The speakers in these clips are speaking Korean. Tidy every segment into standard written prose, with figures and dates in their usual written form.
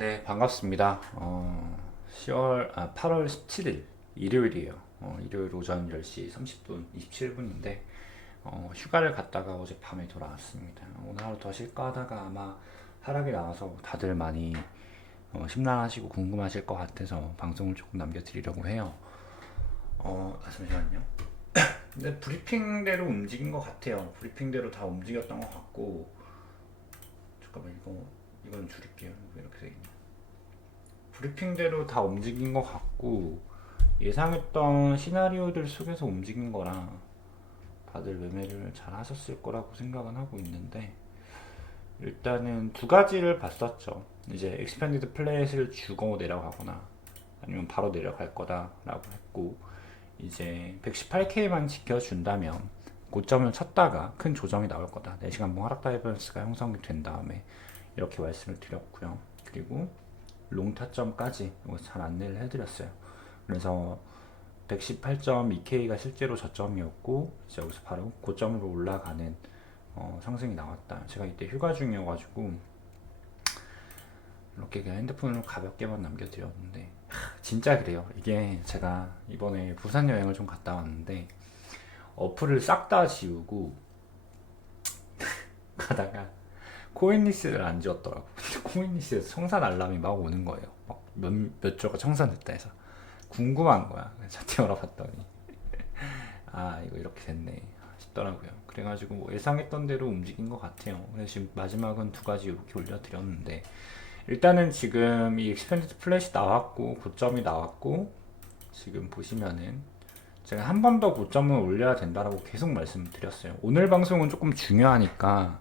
네, 반갑습니다. 8월 17일 일요일이에요. 일요일 오전 10시 30분 27분인데 휴가를 갔다가 어제 밤에 돌아왔습니다. 오늘 하루 더 쉴까 하다가 아마 하락이 나와서 다들 많이 심란하시고 궁금하실 것 같아서 방송을 조금 남겨드리려고 해요. 잠시만요. 근데 브리핑대로 움직인 것 같아요. 브리핑대로 다 움직였던 것 같고, 잠깐만, 이건 줄일게요. 왜 이렇게 돼 있냐. 브리핑대로 다 움직인 것 같고, 예상했던 시나리오들 속에서 움직인 거라 다들 매매를 잘 하셨을 거라고 생각은 하고 있는데, 일단은 두 가지를 봤었죠. 이제 익스펜디드 플랫을 주고 내려가거나 아니면 바로 내려갈 거다라고 했고, 이제 118K만 지켜준다면 고점을 쳤다가 큰 조정이 나올 거다. 4시간 봉 하락 다이버런스가 형성이 된 다음에 이렇게 말씀을 드렸고요. 그리고 롱 타점까지 잘 안내를 해드렸어요. 그래서 118.2K가 실제로 저점이었고, 이제 여기서 바로 고점으로 올라가는 상승이 나왔다. 제가 이때 휴가 중이어가지고 이렇게 그냥 핸드폰으로 가볍게만 남겨드렸는데, 진짜 그래요. 이게 제가 이번에 부산 여행을 좀 갔다 왔는데 어플을 싹 다 지우고 가다가 코인리스를 안 지웠더라고. 코인리스에서 청산 알람이 막 오는 거예요. 막 몇 조가 청산됐다 해서 궁금한 거야. 차트 열어봤더니 이거 이렇게 됐네 싶더라고요. 그래가지고 뭐 예상했던 대로 움직인 것 같아요. 그래서 지금 마지막은 두 가지 이렇게 올려드렸는데, 일단은 지금 이 익스펜디드 플랫이 나왔고 고점이 나왔고, 지금 보시면은 제가 한 번 더 고점을 올려야 된다라고 계속 말씀드렸어요. 오늘 방송은 조금 중요하니까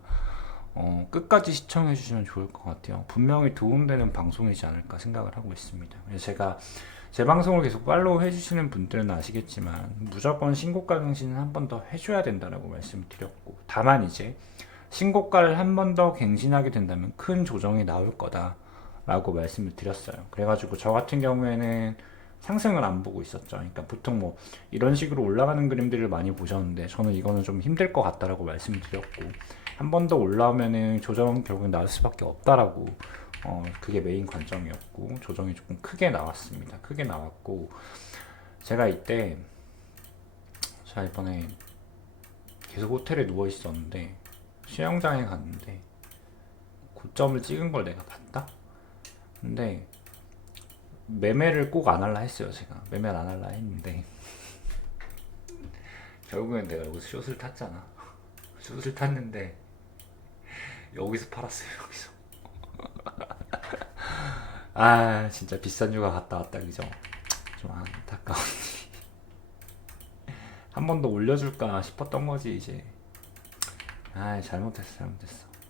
끝까지 시청해 주시면 좋을 것 같아요. 분명히 도움되는 방송이지 않을까 생각을 하고 있습니다. 그래서 제가 제 방송을 계속 팔로우 해주시는 분들은 아시겠지만 무조건 신고가 갱신은 한 번 더 해줘야 된다라고 말씀드렸고, 다만 이제 신고가를 한 번 더 갱신하게 된다면 큰 조정이 나올 거다라고 말씀을 드렸어요. 그래가지고 저 같은 경우에는 상승을 안 보고 있었죠. 그러니까 보통 뭐 이런 식으로 올라가는 그림들을 많이 보셨는데, 저는 이거는 좀 힘들 것 같다라고 말씀을 드렸고, 한 번 더 올라오면은 조정 결국엔 나올 수밖에 없다라고 그게 메인 관점이었고, 조정이 조금 크게 나왔습니다. 크게 나왔고, 제가 이때 제가 이번에 계속 호텔에 누워 있었는데 수영장에 갔는데 고점을 찍은 걸 내가 봤다. 근데 매매를 꼭 안 할라 했어요. 제가 매매를 안 할라 했는데 결국엔 내가 여기서 숏을 탔잖아. 숏을 탔는데 여기서 팔았어요. 여기서. 진짜 비싼 휴가 갔다 왔다, 그죠? 좀 안타까워. 한 번 더 올려줄까 싶었던 거지 이제. 잘못했어.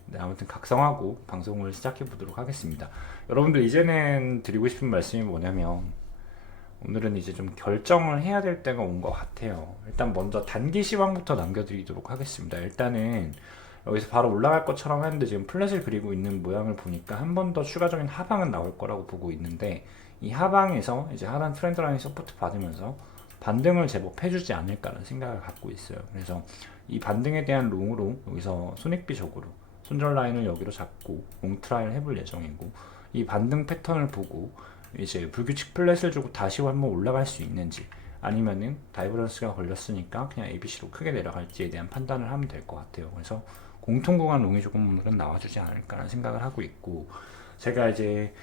네, 아무튼 각성하고 방송을 시작해 보도록 하겠습니다. 여러분들, 이제는 드리고 싶은 말씀이 뭐냐면, 오늘은 이제 좀 결정을 해야 될 때가 온 것 같아요. 일단 먼저 단기 시황부터 남겨드리도록 하겠습니다. 일단은 여기서 바로 올라갈 것처럼 했는데 지금 플랫을 그리고 있는 모양을 보니까 한 번 더 추가적인 하방은 나올 거라고 보고 있는데, 이 하방에서 이제 하단 트렌드 라인 서포트 받으면서 반등을 제법 해주지 않을까라는 생각을 갖고 있어요. 그래서 이 반등에 대한 롱으로 여기서 손익비적으로 손절 라인을 여기로 잡고 롱트라이를 해볼 예정이고, 이 반등 패턴을 보고 이제 불규칙 플랫을 주고 다시 한번 올라갈 수 있는지, 아니면은 다이버런스가 걸렸으니까 그냥 ABC로 크게 내려갈지에 대한 판단을 하면 될 것 같아요. 그래서 공통 구간 롱이 조금 오늘은 나와주지 않을까라는 생각을 하고 있고, 제가 이제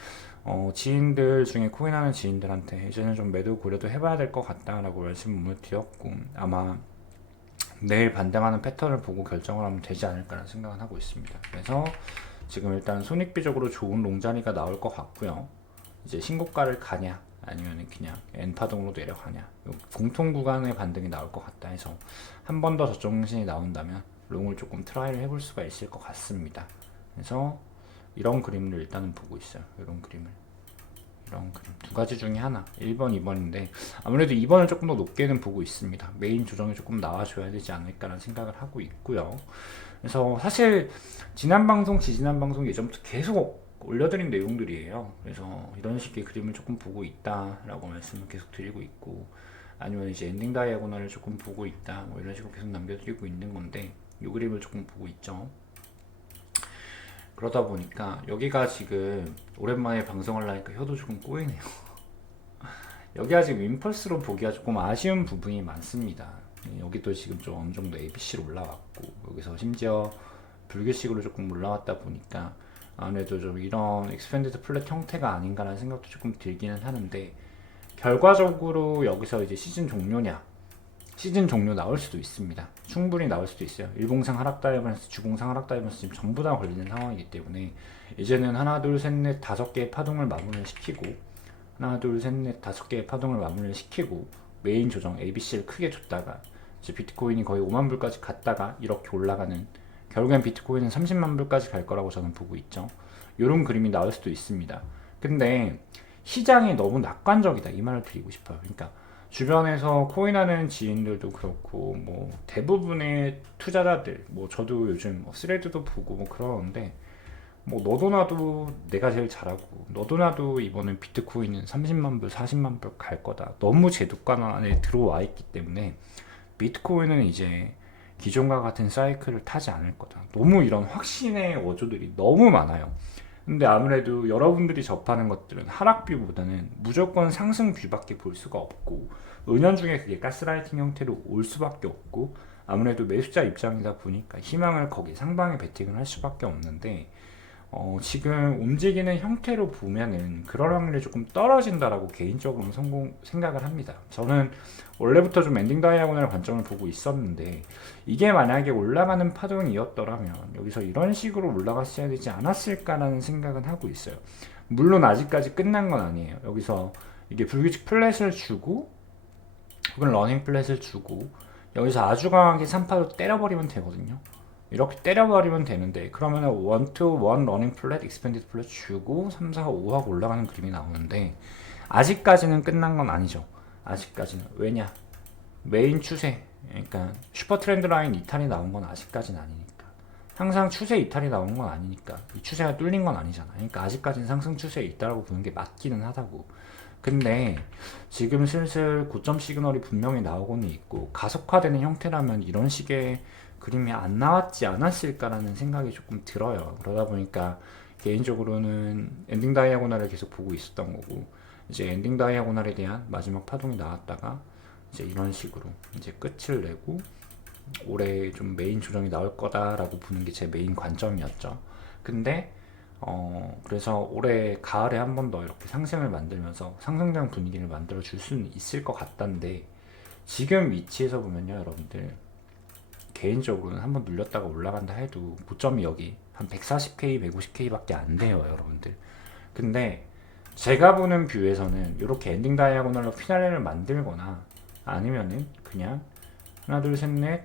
지인들 중에 코인하는 지인들한테 이제는 좀 매도 고려도 해봐야 될 것 같다라고 말씀을 드렸고, 아마 내일 반등하는 패턴을 보고 결정을 하면 되지 않을까라는 생각을 하고 있습니다. 그래서 지금 일단 손익비적으로 좋은 롱자리가 나올 것 같고요. 이제 신고가를 가냐 아니면 그냥 N파동으로 내려가냐, 공통 구간의 반등이 나올 것 같다 해서 한 번 더 저점 정신이 나온다면 롱을 조금 트라이를 해볼 수가 있을 것 같습니다. 그래서 이런 그림을 일단은 보고 있어요. 이런 그림을. 이런 그림 두 가지 중에 하나, 1번, 2번인데 아무래도 2번을 조금 더 높게는 보고 있습니다. 메인 조정이 조금 나와줘야 되지 않을까라는 생각을 하고 있고요. 그래서 사실 지난 방송, 지지난 방송 예전부터 계속 올려드린 내용들이에요. 그래서 이런 식의 그림을 조금 보고 있다라고 말씀을 계속 드리고 있고, 아니면 이제 엔딩 다이아고널을 조금 보고 있다, 뭐 이런 식으로 계속 남겨드리고 있는 건데, 이 그림을 조금 보고 있죠. 그러다 보니까 여기가 지금 오랜만에 방송을 하니까 혀도 조금 꼬이네요. 여기가 지금 임펄스로 보기가 조금 아쉬운 부분이 많습니다. 여기도 지금 좀 어느 정도 ABC로 올라왔고, 여기서 심지어 불규칙으로 조금 올라왔다 보니까 아무래도 좀 이런 익스펜디드 플랫 형태가 아닌가라는 생각도 조금 들기는 하는데, 결과적으로 여기서 이제 시즌 종료냐, 시즌 종료 나올 수도 있습니다. 충분히 나올 수도 있어요. 일봉상 하락 다이버넌스, 주봉상 하락 다이버넌스 지금 전부 다 걸리는 상황이기 때문에 이제는 하나 둘 셋 넷 다섯 개의 파동을 마무리를 시키고, 하나 둘 셋 넷 다섯 개의 파동을 마무리를 시키고 메인 조정 ABC를 크게 줬다가 이제 비트코인이 거의 5만 불까지 갔다가 이렇게 올라가는, 결국엔 비트코인은 30만 불까지 갈 거라고 저는 보고 있죠. 이런 그림이 나올 수도 있습니다. 근데 시장이 너무 낙관적이다, 이 말을 드리고 싶어요. 그러니까 주변에서 코인하는 지인들도 그렇고 뭐 대부분의 투자자들, 뭐 저도 요즘 뭐 스레드도 보고 뭐 그러는데, 뭐 너도 나도 내가 제일 잘하고 너도 나도 이번엔 비트코인은 30만 불 40만 불 갈 거다, 너무 제도권 안에 들어와 있기 때문에 비트코인은 이제 기존과 같은 사이클을 타지 않을 거다, 너무 이런 확신의 어조들이 너무 많아요. 근데 아무래도 여러분들이 접하는 것들은 하락뷰보다는 무조건 상승뷰밖에 볼 수가 없고, 은연중에 그게 가스라이팅 형태로 올 수밖에 없고, 아무래도 매수자 입장이다 보니까 희망을 거기 상방에 베팅을 할 수밖에 없는데, 지금 움직이는 형태로 보면은 그럴 확률이 조금 떨어진다라고 개인적으로는 생각을 합니다. 저는 원래부터 좀 엔딩 다이아고널 관점을 보고 있었는데, 이게 만약에 올라가는 파동이었더라면 여기서 이런 식으로 올라갔어야 되지 않았을까라는 생각은 하고 있어요. 물론 아직까지 끝난 건 아니에요. 여기서 이게 불규칙 플랫을 주고 혹은 러닝 플랫을 주고 여기서 아주 강하게 3파도 때려버리면 되거든요. 이렇게 때려버리면 되는데, 그러면 1 to 1 러닝 플랫, 익스펜디드 플랫 주고 3, 4, 5하고 올라가는 그림이 나오는데, 아직까지는 끝난 건 아니죠. 아직까지는. 왜냐? 메인 추세, 그러니까 슈퍼 트렌드 라인 이탈이 나온 건 아직까지는 아니니까. 항상 추세 이탈이 나오는 건 아니니까. 이 추세가 뚫린 건 아니잖아. 그러니까 아직까지는 상승 추세에 있다라고 보는 게 맞기는 하다고. 근데 지금 슬슬 고점 시그널이 분명히 나오고는 있고, 가속화되는 형태라면 이런 식의 그림이 안 나왔지 않았을까라는 생각이 조금 들어요. 그러다 보니까 개인적으로는 엔딩 다이아고날을 계속 보고 있었던 거고, 이제 엔딩 다이아고날에 대한 마지막 파동이 나왔다가 이제 이런 식으로 이제 끝을 내고 올해 좀 메인 조정이 나올 거다라고 보는 게 제 메인 관점이었죠. 근데 그래서 올해 가을에 한 번 더 이렇게 상승을 만들면서 상승장 분위기를 만들어 줄 수는 있을 것 같던데, 지금 위치에서 보면요 여러분들, 개인적으로는 한번 눌렸다가 올라간다 해도 고점이 여기 한 140K, 150K 밖에 안 돼요 여러분들. 근데 제가 보는 뷰에서는 이렇게 엔딩 다이아고널로 피날레를 만들거나, 아니면은 그냥 하나 둘 셋 넷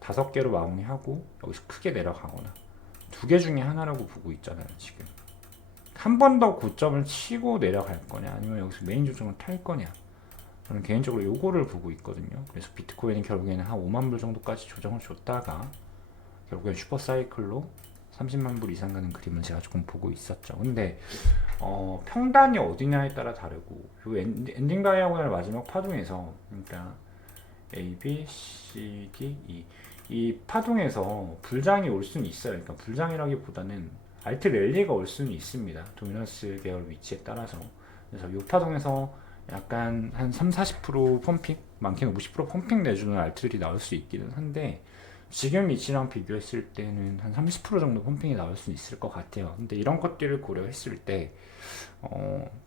다섯 개로 마무리하고 여기서 크게 내려가거나, 두 개 중에 하나라고 보고 있잖아요 지금. 한 번 더 고점을 치고 내려갈 거냐, 아니면 여기서 메인 조정을 탈 거냐, 저는 개인적으로 요거를 보고 있거든요. 그래서 비트코인이 결국에는 한 5만 불 정도까지 조정을 줬다가 결국엔 슈퍼 사이클로 30만 불 이상 가는 그림을 제가 조금 보고 있었죠. 근데 평단이 어디냐에 따라 다르고, 요 엔딩 다이아고널 마지막 파동에서, 그러니까 A, B, C, D, E, 이 파동에서 불장이 올 수는 있어요. 그러니까 불장이라기보다는 알트 랠리가 올 수는 있습니다. 도미넌스 계열 위치에 따라서. 그래서 이 파동에서 약간 한 3, 40% 펌핑, 많게는 50% 펌핑 내주는 알트들이 나올 수 있기는 한데, 지금 위치랑 비교했을 때는 한 30% 정도 펌핑이 나올 수 있을 것 같아요. 근데 이런 것들을 고려했을 때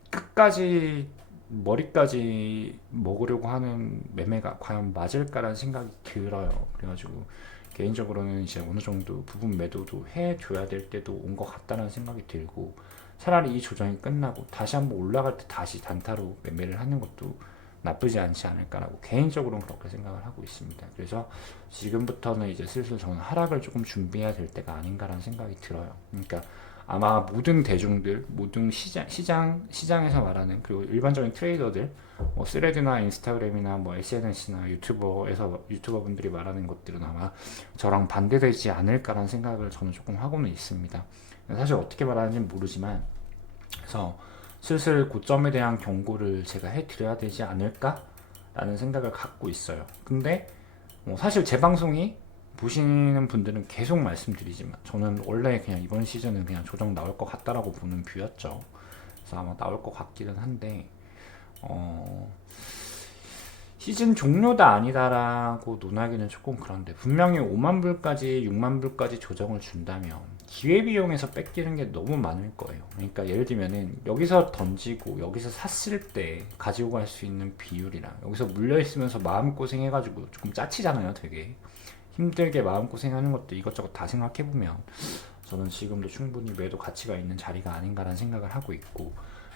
끝까지 머리까지 먹으려고 하는 매매가 과연 맞을까라는 생각이 들어요. 그래가지고 개인적으로는 이제 어느 정도 부분 매도도 해줘야 될 때도 온 것 같다는 생각이 들고, 차라리 이 조정이 끝나고 다시 한번 올라갈 때 다시 단타로 매매를 하는 것도 나쁘지 않지 않을까라고 개인적으로는 그렇게 생각을 하고 있습니다. 그래서 지금부터는 이제 슬슬 저는 하락을 조금 준비해야 될 때가 아닌가라는 생각이 들어요. 그러니까 아마 모든 대중들, 모든 시장에서 말하는, 그리고 일반적인 트레이더들, 뭐 스레드나 인스타그램이나 뭐 SNS나 유튜버분들이 말하는 것들은 아마 저랑 반대되지 않을까라는 생각을 저는 조금 하고는 있습니다. 사실 어떻게 말하는지는 모르지만, 그래서 슬슬 고점에 대한 경고를 제가 해드려야 되지 않을까라는 생각을 갖고 있어요. 근데 사실 제 방송이 보시는 분들은 계속 말씀드리지만 저는 원래 그냥 이번 시즌은 그냥 조정 나올 것 같다라고 보는 뷰였죠. 그래서 아마 나올 것 같기는 한데 시즌 종료다 아니다라고 논하기는 조금 그런데 분명히 5만 불까지 6만 불까지 조정을 준다면 기회비용에서 뺏기는 게 너무 많을 거예요. 그러니까 예를 들면은 여기서 던지고 여기서 샀을 때 가지고 갈 수 있는 비율이랑 여기서 물려있으면서 마음고생 해가지고 조금 짜치잖아요. 되게 힘들게 마음고생하는 것도 이것저것 다 생각해보면 저는 지금도 충분히 매도 가치가 있는 자리가 아닌가라는 생각을 하고 있고,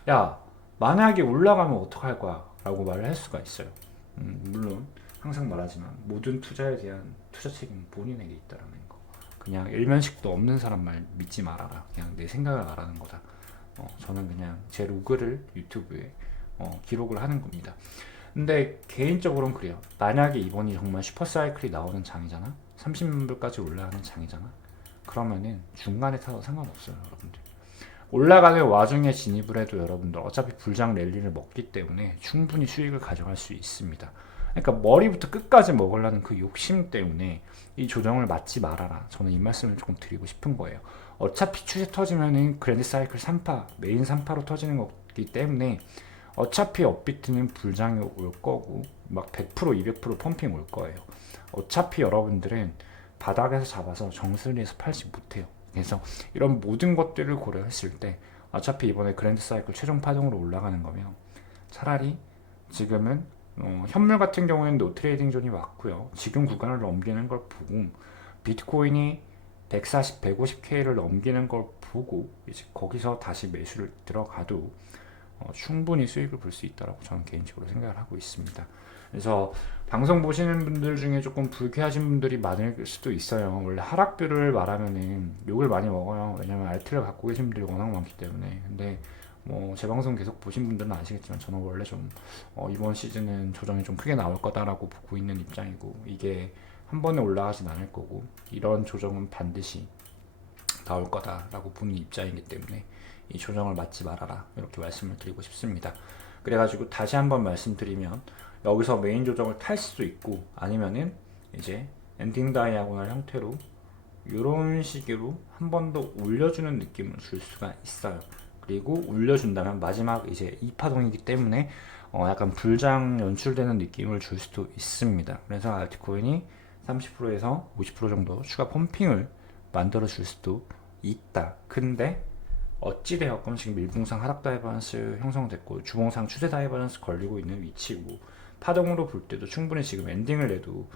야 만약에 올라가면 어떡할 거야 라고 말을 할 수가 있어요. 물론 항상 말하지만 모든 투자에 대한 투자 책임은 본인에게 있다라는 거. 그냥 일면식도 없는 사람 말 믿지 말아라. 그냥 내 생각을 말하는 거다. 저는 그냥 제 로그를 유튜브에 기록을 하는 겁니다. 근데 개인적으로는 그래요. 만약에 이번이 정말 슈퍼사이클이 나오는 장이잖아. 30만 불까지 올라가는 장이잖아. 그러면은 중간에 타도 상관없어요, 여러분들. 올라가는 와중에 진입을 해도 여러분들 어차피 불장 랠리를 먹기 때문에 충분히 수익을 가져갈 수 있습니다. 그러니까 머리부터 끝까지 먹으려는 그 욕심 때문에 이 조정을 맞지 말아라. 저는 이 말씀을 조금 드리고 싶은 거예요. 어차피 추세 터지면은 그랜드 사이클 3파, 메인 3파로 터지는 거기 때문에 어차피 업비트는 불장이 올 거고 막 100%, 200% 펌핑 올 거예요. 어차피 여러분들은 바닥에서 잡아서 정수리에서 팔지 못해요. 그래서 이런 모든 것들을 고려했을 때 어차피 이번에 그랜드 사이클 최종 파동으로 올라가는 거면 차라리 지금은 현물 같은 경우에는 노 트레이딩 존이 왔고요. 지금 구간을 넘기는 걸 보고 비트코인이 140, 150K를 넘기는 걸 보고 이제 거기서 다시 매수를 들어가도 충분히 수익을 볼 수 있다고 저는 개인적으로 생각을 하고 있습니다. 그래서 방송 보시는 분들 중에 조금 불쾌하신 분들이 많을 수도 있어요. 원래 하락뷰를 말하면은 욕을 많이 먹어요. 왜냐면 알트를 갖고 계신 분들이 워낙 많기 때문에. 근데 뭐 제 방송 계속 보신 분들은 아시겠지만 저는 원래 좀 이번 시즌은 조정이 좀 크게 나올 거다라고 보고 있는 입장이고, 이게 한 번에 올라가진 않을 거고 이런 조정은 반드시 나올 거다라고 보는 입장이기 때문에 이 조정을 맞지 말아라, 이렇게 말씀을 드리고 싶습니다. 그래가지고 다시 한번 말씀드리면 여기서 메인 조정을 탈 수도 있고 아니면은 이제 엔딩 다이아고널 형태로 이런 식으로 한 번 더 올려주는 느낌을 줄 수가 있어요. 그리고 올려준다면 마지막 이제 2파동이기 때문에 약간 불장 연출되는 느낌을 줄 수도 있습니다. 그래서 알트코인이 30%에서 50% 정도 추가 펌핑을 만들어 줄 수도 있다. 근데 어찌되었건 지금 밀봉상 하락 다이버런스 형성됐고 주봉상 추세 다이버런스 걸리고 있는 위치고, 파동으로 볼 때도 충분히 지금 엔딩을 내도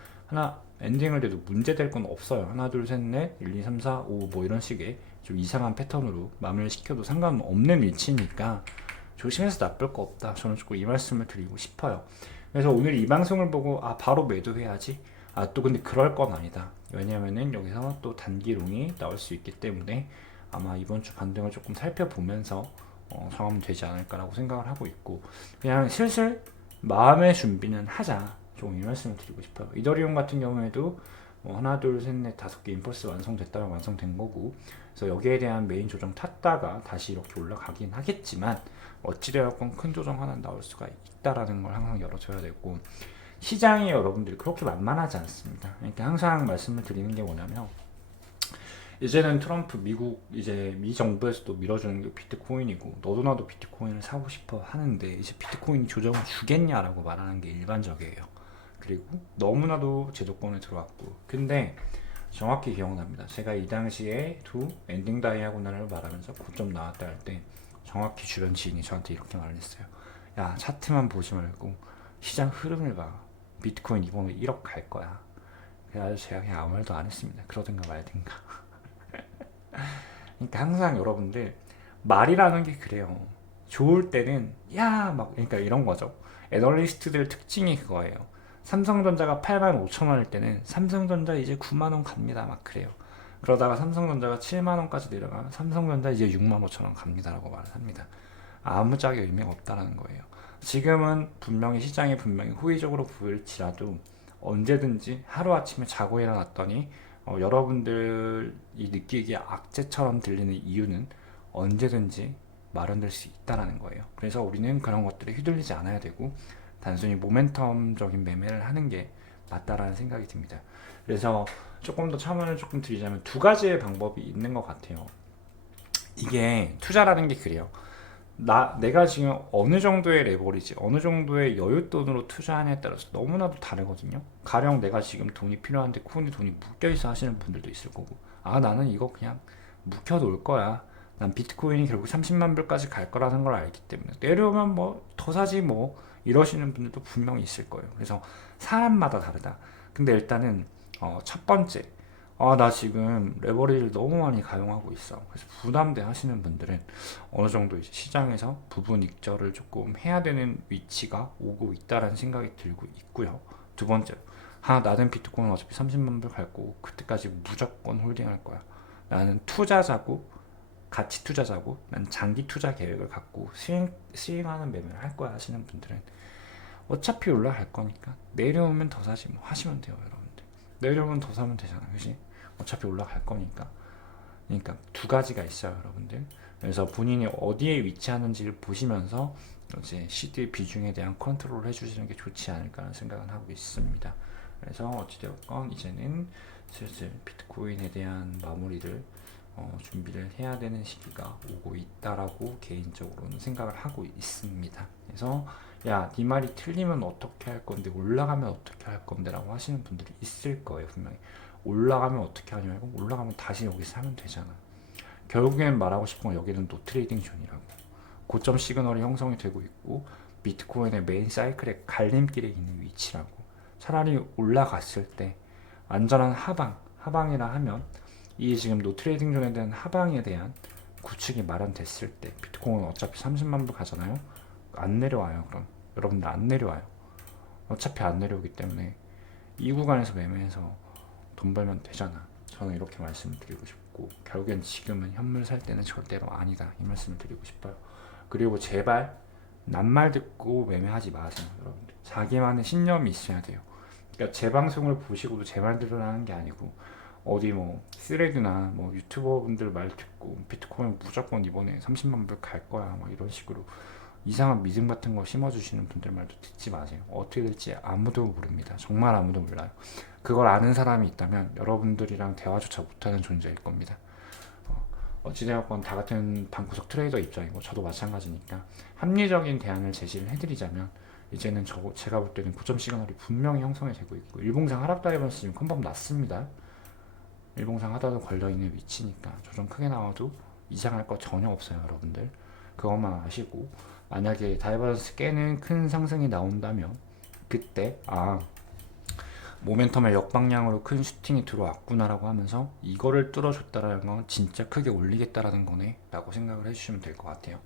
문제될 건 없어요. 하나 둘 셋 넷 1, 2, 3, 4, 5 뭐 이런 식의 좀 이상한 패턴으로 마무리를 시켜도 상관없는 위치니까 조심해서 나쁠 거 없다. 저는 조금 이 말씀을 드리고 싶어요. 그래서 오늘 이 방송을 보고 바로 매도해야지, 또 근데 그럴 건 아니다. 왜냐면은 여기서 또 단기롱이 나올 수 있기 때문에 아마 이번 주 반등을 조금 살펴보면서 정하면 되지 않을까라고 생각을 하고 있고, 그냥 슬슬 마음의 준비는 하자, 좀 이 말씀을 드리고 싶어요. 이더리움 같은 경우에도 하나 둘 셋 넷 다섯 개 임펄스 완성됐다면 완성된 거고, 그래서 여기에 대한 메인 조정 탔다가 다시 이렇게 올라가긴 하겠지만 어찌되었건 큰 조정 하나 나올 수가 있다라는 걸 항상 열어줘야 되고, 시장이 여러분들이 그렇게 만만하지 않습니다. 그러니까 항상 말씀을 드리는 게 뭐냐면, 이제는 트럼프 미국 이제 미 정부에서도 밀어주는 게 비트코인이고, 너도 나도 비트코인을 사고 싶어 하는데 이제 비트코인이 조정을 주겠냐라고 말하는 게 일반적이에요. 그리고 너무나도 제도권에 들어왔고, 근데 정확히 기억납니다. 제가 이 당시에 두 엔딩 다이아고널을 말하면서 고점 나왔다 할 때 정확히 주변 지인이 저한테 이렇게 말했어요. 야, 차트만 보지 말고 시장 흐름을 봐. 비트코인 이번에 1억 갈 거야. 그래서 제가 그냥 아무 말도 안 했습니다. 그러든가 말든가. 그러니까 항상 여러분들 말이라는 게 그래요. 좋을 때는 야 막, 그러니까 이런 거죠. 애널리스트들 특징이 그거예요. 삼성전자가 85,000원일 때는 삼성전자 이제 9만원 갑니다 막 그래요. 그러다가 삼성전자가 7만원까지 내려가면 삼성전자 이제 65,000원 갑니다라고 말을 합니다. 아무짝에 의미가 없다라는 거예요. 지금은 분명히 시장이 분명히 호의적으로 보일지라도 언제든지 하루아침에 자고 일어났더니 여러분들이 느끼기에 악재처럼 들리는 이유는 언제든지 마련될 수 있다라는 거예요. 그래서 우리는 그런 것들에 휘둘리지 않아야 되고 단순히 모멘텀적인 매매를 하는 게 맞다라는 생각이 듭니다. 그래서 조금 더 첨언을 조금 드리자면 두 가지의 방법이 있는 것 같아요. 이게 투자라는 게 그래요. 내가 지금 어느 정도의 레버리지, 어느 정도의 여윳돈으로 투자하냐에 따라서 너무나도 다르거든요. 가령 내가 지금 돈이 필요한데 코인에 돈이 묶여있어 하시는 분들도 있을 거고, 아, 나는 이거 그냥 묵혀놓을 거야. 난 비트코인이 결국 30만 불까지 갈 거라는 걸 알기 때문에 내려오면 뭐 더 사지 뭐 이러시는 분들도 분명히 있을 거예요. 그래서 사람마다 다르다. 근데 일단은 첫 번째, 나 지금 레버리지를 너무 많이 가용하고 있어. 그래서 부담돼 하시는 분들은 어느 정도 이제 시장에서 부분 익절을 조금 해야 되는 위치가 오고 있다라는 생각이 들고 있고요. 두 번째로, 나는 비트코인 어차피 30만 불 갈 거고 그때까지 무조건 홀딩할 거야. 나는 투자자고 가치 투자자고 난 장기 투자 계획을 갖고 스윙하는 매매를 할 거야 하시는 분들은 어차피 올라갈 거니까 내려오면 더 사지 뭐 하시면 돼요, 여러분들. 내려오면 더 사면 되잖아, 그지? 어차피 올라갈 거니까. 그러니까 두 가지가 있어요, 여러분들. 그래서 본인이 어디에 위치하는지를 보시면서 이제 시드의 비중에 대한 컨트롤을 해주시는 게 좋지 않을까라는 생각은 하고 있습니다. 그래서 어찌되었건 이제는 슬슬 비트코인에 대한 마무리를 준비를 해야 되는 시기가 오고 있다라고 개인적으로는 생각을 하고 있습니다. 그래서 야, 네 말이 틀리면 어떻게 할 건데 올라가면 어떻게 할 건데 라고 하시는 분들이 있을 거예요. 분명히 올라가면 어떻게 하냐 말고 올라가면 다시 여기 사면 되잖아. 결국엔 말하고 싶은 건 여기는 노트레이딩 존이라고, 고점 시그널이 형성이 되고 있고 비트코인의 메인 사이클의 갈림길에 있는 위치라고. 차라리 올라갔을 때 안전한 하방이라 하면 이 지금 노트레이딩 존에 대한 하방에 대한 구축이 마련됐을 때 비트코인은 어차피 30만 불 가잖아요. 안 내려와요. 그럼 여러분들 안 내려와요. 어차피 안 내려오기 때문에 이 구간에서 매매해서 돈 벌면 되잖아. 저는 이렇게 말씀을 드리고 싶고, 결국엔 지금은 현물 살 때는 절대로 아니다, 이 말씀을 드리고 싶어요. 그리고 제발 낱말 듣고 매매하지 마세요, 여러분들. 자기만의 신념이 있어야 돼요. 그러니까 제 방송을 보시고도 제 말대로 하는 게 아니고 어디 뭐 스레드나 뭐 유튜버 분들 말 듣고 비트코인 무조건 이번에 30만 불 갈 거야 막 이런 식으로 이상한 믿음 같은 거 심어주시는 분들 말도 듣지 마세요. 어떻게 될지 아무도 모릅니다. 정말 아무도 몰라요. 그걸 아는 사람이 있다면 여러분들이랑 대화조차 못하는 존재일 겁니다. 어찌되었건 다 같은 방구석 트레이더 입장이고 저도 마찬가지니까 합리적인 대안을 제시를 해드리자면, 이제는 제가 볼 때는 고점 시그널이 분명히 형성이 되고 있고 일봉상 하락 다이버스 지금 컨펌 났습니다. 일봉상 하단도 걸려있는 위치니까 조정 크게 나와도 이상할 거 전혀 없어요, 여러분들. 그것만 아시고 만약에 다이버스 깨는 큰 상승이 나온다면 그때 모멘텀의 역방향으로 큰 슈팅이 들어왔구나라고 하면서 이거를 뚫어줬다라는 건 진짜 크게 올리겠다라는 거네 라고 생각을 해주시면 될 것 같아요.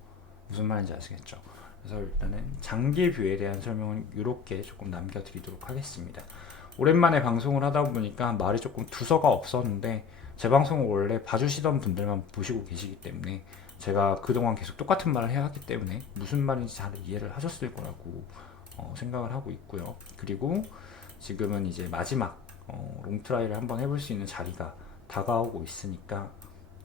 무슨 말인지 아시겠죠? 그래서 일단은 장기 뷰에 대한 설명은 이렇게 조금 남겨드리도록 하겠습니다. 오랜만에 방송을 하다 보니까 말이 조금 두서가 없었는데, 제 방송을 원래 봐주시던 분들만 보시고 계시기 때문에 제가 그동안 계속 똑같은 말을 해왔기 때문에 무슨 말인지 잘 이해를 하셨을 거라고 생각을 하고 있고요. 그리고 지금은 이제 마지막 롱트라이를 한번 해볼 수 있는 자리가 다가오고 있으니까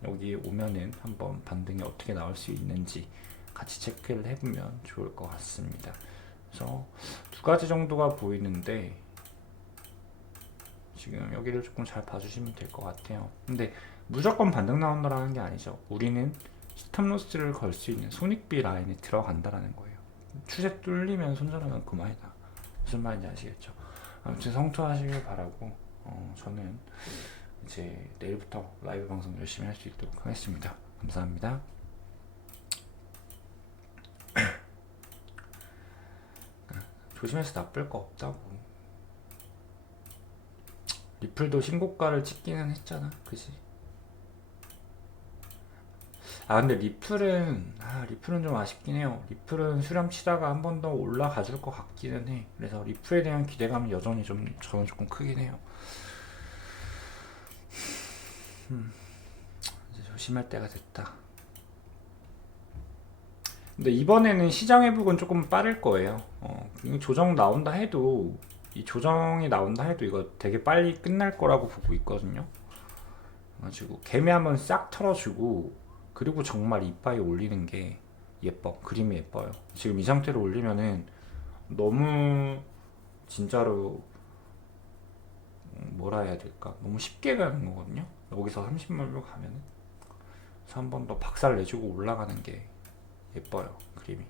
여기 오면은 한번 반등이 어떻게 나올 수 있는지 같이 체크를 해보면 좋을 것 같습니다. 그래서 두 가지 정도가 보이는데 지금 여기를 조금 잘 봐주시면 될 것 같아요. 근데 무조건 반등 나온다라는 게 아니죠. 우리는 스톱로스를 걸 수 있는 손익비 라인에 들어간다라는 거예요. 추세 뚫리면 손절하면 그만이다. 무슨 말인지 아시겠죠? 아무튼 성투하시길 바라고 저는 이제 내일부터 라이브 방송 열심히 할 수 있도록 하겠습니다. 감사합니다. 조심해서 나쁠 거 없다고. 리플도 신고가를 찍기는 했잖아, 그지? 근데 리플은 좀 아쉽긴 해요. 리플은 수렴 치다가 한 번 더 올라가 줄 것 같기는 해. 그래서 리플에 대한 기대감은 여전히 저는 조금 크긴 해요. 이제 조심할 때가 됐다. 근데 이번에는 시장 회복은 조금 빠를 거예요. 조정 나온다 해도, 이 조정이 나온다 해도 이거 되게 빨리 끝날 거라고 보고 있거든요. 그래가지고 개미 한번 싹 털어주고 그리고 정말 이빠이 올리는 게 그림이 예뻐요. 지금 이 상태로 올리면은 너무 진짜로 뭐라 해야 될까? 너무 쉽게 가는 거거든요. 여기서 30만불 가면은 그래서 한 번 더 박살 내주고 올라가는 게 예뻐요, 그림이.